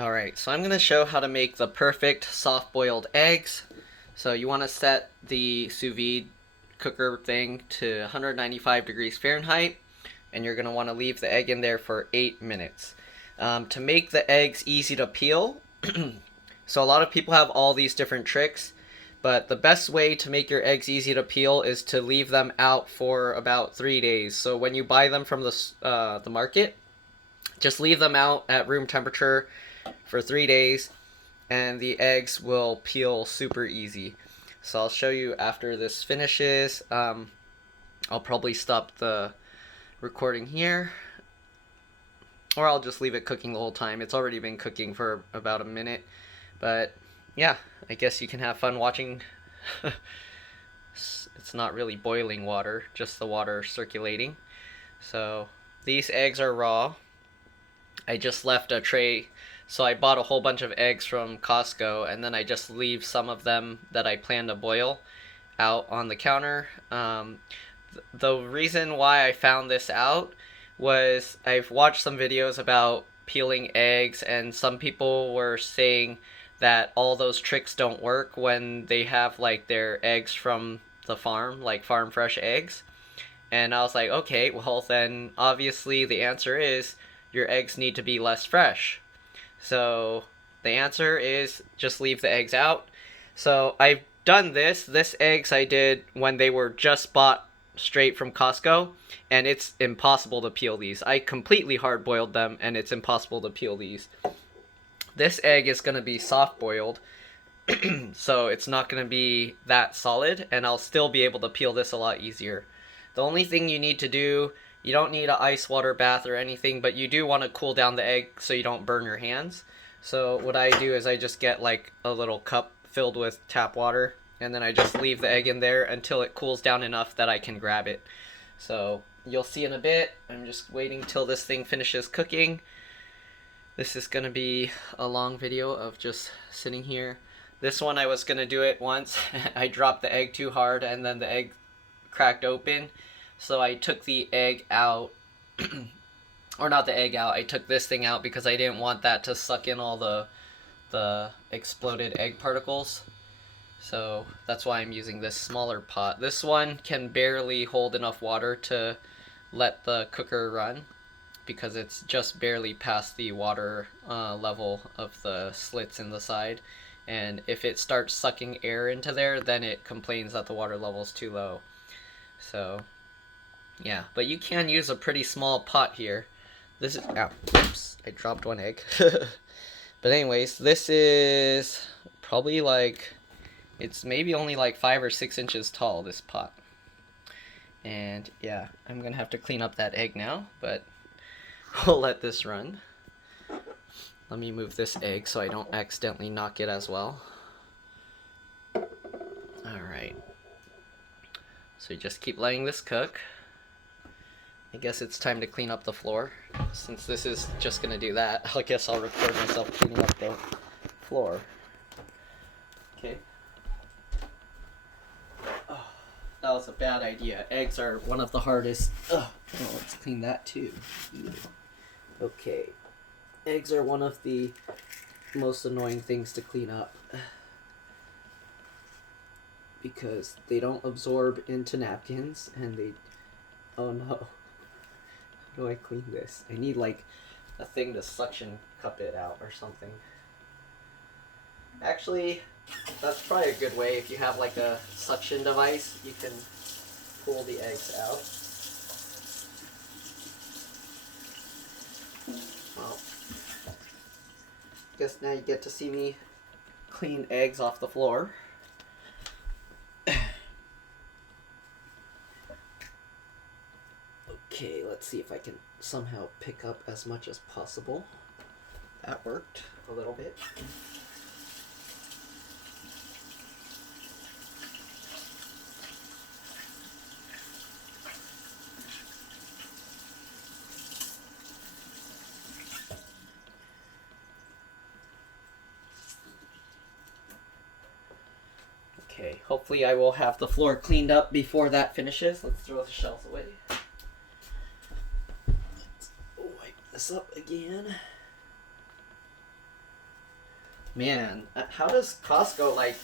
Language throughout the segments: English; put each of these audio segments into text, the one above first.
Alright, so I'm going to show how to make the perfect soft-boiled eggs. So you want to set the sous vide cooker thing to 195 degrees Fahrenheit, and you're going to want to leave the egg in there for 8 minutes. To make the eggs easy to peel, so a lot of people have all these different tricks, but the best way to make your eggs easy to peel is to leave them out for about 3 days. So when you buy them from the market, just leave them out at room temperature for 3 days, and the eggs will peel super easy. So I'll show you after this finishes. I'll probably stop the recording here, or I'll just leave it cooking the whole time. It's already been cooking for about a minute, but yeah, I guess you can have fun watching. It's not really boiling water, just the water circulating. So these eggs are raw. I just left a tray, so I bought a whole bunch of eggs from Costco, and then I just leave some of them that I plan to boil out on the counter. The reason why I found this out was I've watched some videos about peeling eggs, and some people were saying that all those tricks don't work when they have like their eggs from the farm, like farm fresh eggs. And I was like, okay, well then obviously the answer is your eggs need to be less fresh. So the answer is just leave the eggs out. So I've done this. This eggs I did when they were just bought straight from Costco, and it's impossible to peel these. I completely hard boiled them, and it's impossible to peel these. This egg is going to be soft boiled, so it's not going to be that solid, and I'll still be able to peel this a lot easier. The only thing you need to do, you don't need an ice water bath or anything, but you do want to cool down the egg so you don't burn your hands. So what I do is I just get like a little cup filled with tap water, and then I just leave the egg in there until it cools down enough that I can grab it. So you'll see in a bit. I'm just waiting till this thing finishes cooking. This is going to be a long video of just sitting here. This one I was going to do it once. I dropped the egg too hard, and then the egg cracked open. So I took the egg out, or not the egg out, I took this thing out because I didn't want that to suck in all the exploded egg particles. So that's why I'm using this smaller pot. This one can barely hold enough water to let the cooker run, because it's just barely past the water level of the slits in the side. And if it starts sucking air into there, then it complains that the water level is too low. So yeah, but you can use a pretty small pot here. This is, ow, oops, I dropped one egg. But anyways, this is probably like, it's maybe only like 5 or 6 inches tall, this pot. And yeah, I'm gonna have to clean up that egg now, but we'll let this run. Let me move this egg so I don't accidentally knock it as well. Alright. So you just keep letting this cook. I guess it's time to clean up the floor. Since this is just gonna do that, I guess I'll record myself cleaning up the floor. Okay. Oh, that was a bad idea. Eggs are one of the hardest. Oh, let's clean that too. Okay. Eggs are one of the most annoying things to clean up, because they don't absorb into napkins, and they... Oh no. How do I clean this? I need like a thing to suction cup it out or something. Actually, that's probably a good way. If you have like a suction device, you can pull the eggs out. Well, guess now you get to see me clean eggs off the floor. Okay, let's see if I can somehow pick up as much as possible. That worked a little bit. Okay, hopefully I will have the floor cleaned up before that finishes. Let's throw the shells away. Let's wipe this up again. Man, how does Costco, like,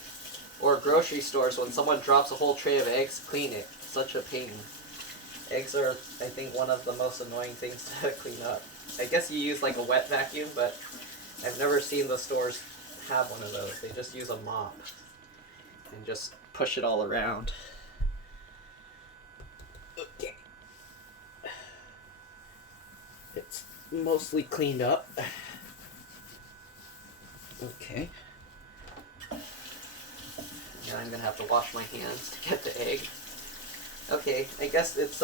or grocery stores, when someone drops a whole tray of eggs, clean it? Such a pain. Eggs are, I think, one of the most annoying things to clean up. I guess you use like a wet vacuum, but I've never seen the stores have one of those. They just use a mop and just push it all around. Okay. It's mostly cleaned up. Okay. And I'm gonna have to wash my hands to get the egg. Okay, I guess it's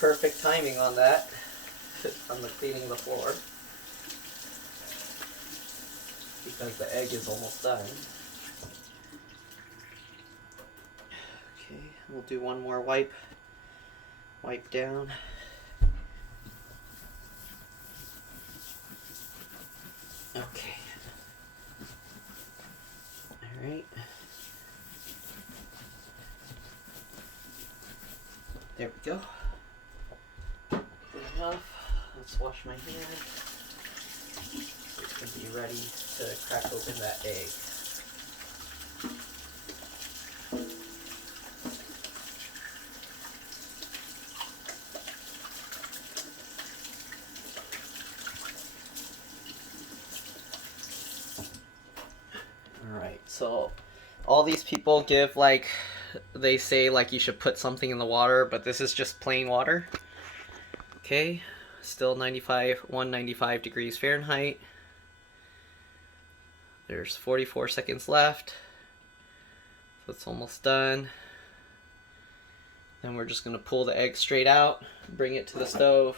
perfect timing on that, on the cleaning the floor, because the egg is almost done. Okay, we'll do one more wipe down. Okay. All right. There we go. Good enough. Let's wash my hands. So it can be ready to crack open that egg. Alright, so all these people give, like, they say like you should put something in the water, but this is just plain water. Okay, still 195 degrees Fahrenheit. There's 44 seconds left, so it's almost done. Then we're just gonna pull the egg straight out, bring it to the stove.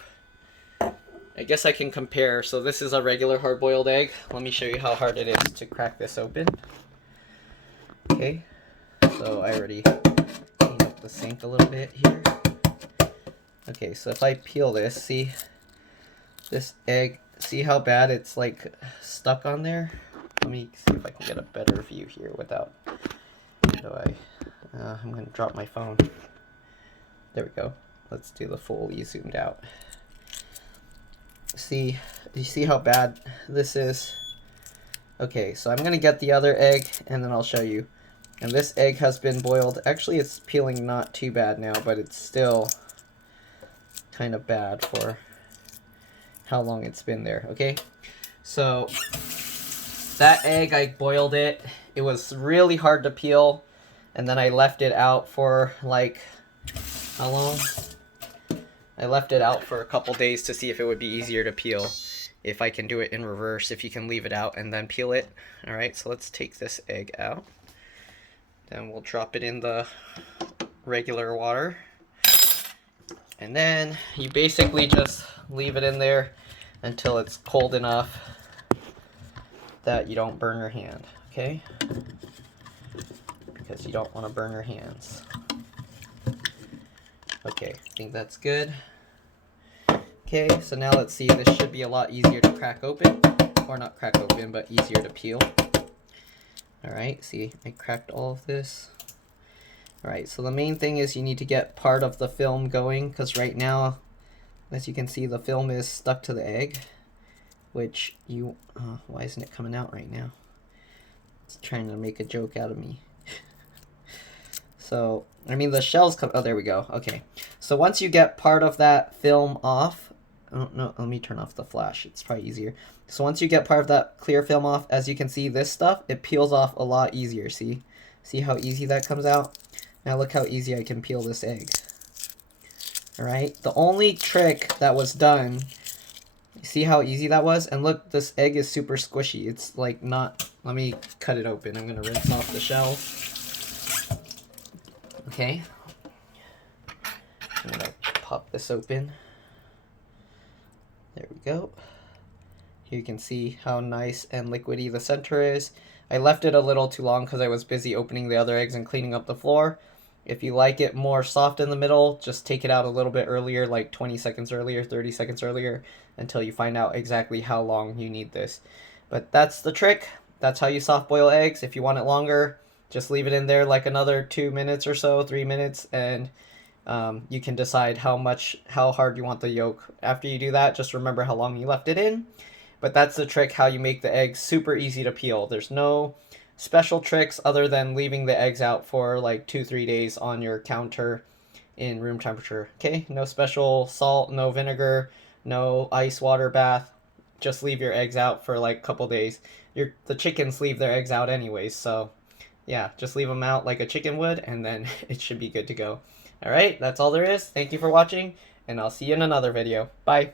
I guess I can compare. So this is a regular hard-boiled egg. Let me show you how hard it is to crack this open. Okay, so I already cleaned up the sink a little bit here. Okay, so if I peel this, see this egg, see how bad it's like stuck on there? Let me see if I can get a better view here without, I'm gonna drop my phone. There we go. Let's do the fully zoomed out. See, you see how bad this is? Okay, so I'm gonna get the other egg and then I'll show you. And this egg has been boiled. Actually, it's peeling not too bad now, but it's still kind of bad for how long it's been there, okay? So that egg, I boiled it. It was really hard to peel, and then I left it out for like, how long? I left it out for a couple days to see if it would be easier to peel. If I can do it in reverse, if you can leave it out and then peel it. Alright, so let's take this egg out. Then we'll drop it in the regular water. And then you basically just leave it in there until it's cold enough that you don't burn your hand, okay? Because you don't want to burn your hands. Okay, I think that's good. Okay, so now let's see, this should be a lot easier to crack open. Or not crack open, but easier to peel. Alright, see, I cracked all of this. Alright, so the main thing is you need to get part of the film going, because right now, as you can see, the film is stuck to the egg. Which you, why isn't it coming out right now? It's trying to make a joke out of me. So, I mean, the shells come, oh, there we go. Okay, so once you get part of that film off, oh, no, let me turn off the flash. It's probably easier. So once you get part of that clear film off, as you can see, this stuff, it peels off a lot easier, see? See how easy that comes out? Now look how easy I can peel this egg. Alright, the only trick that was done, see how easy that was? And look, this egg is super squishy. It's like not, let me cut it open. I'm going to rinse off the shells. Okay, I'm gonna pop this open. There we go. Here you can see how nice and liquidy the center is. I left it a little too long because I was busy opening the other eggs and cleaning up the floor. If you like it more soft in the middle, just take it out a little bit earlier, like 20 seconds earlier, 30 seconds earlier, until you find out exactly how long you need this. But that's the trick. That's how you soft boil eggs. If you want it longer, just leave it in there like another 2 minutes or so, 3 minutes, and you can decide how hard you want the yolk. After you do that, just remember how long you left it in. But that's the trick how you make the eggs super easy to peel. There's no special tricks other than leaving the eggs out for like 2-3 days on your counter in room temperature. Okay, no special salt, no vinegar, no ice water bath. Just leave your eggs out for like a couple days. The chickens leave their eggs out anyways, so yeah, just leave them out like a chicken would, and then it should be good to go. All right, that's all there is. Thank you for watching, and I'll see you in another video. Bye.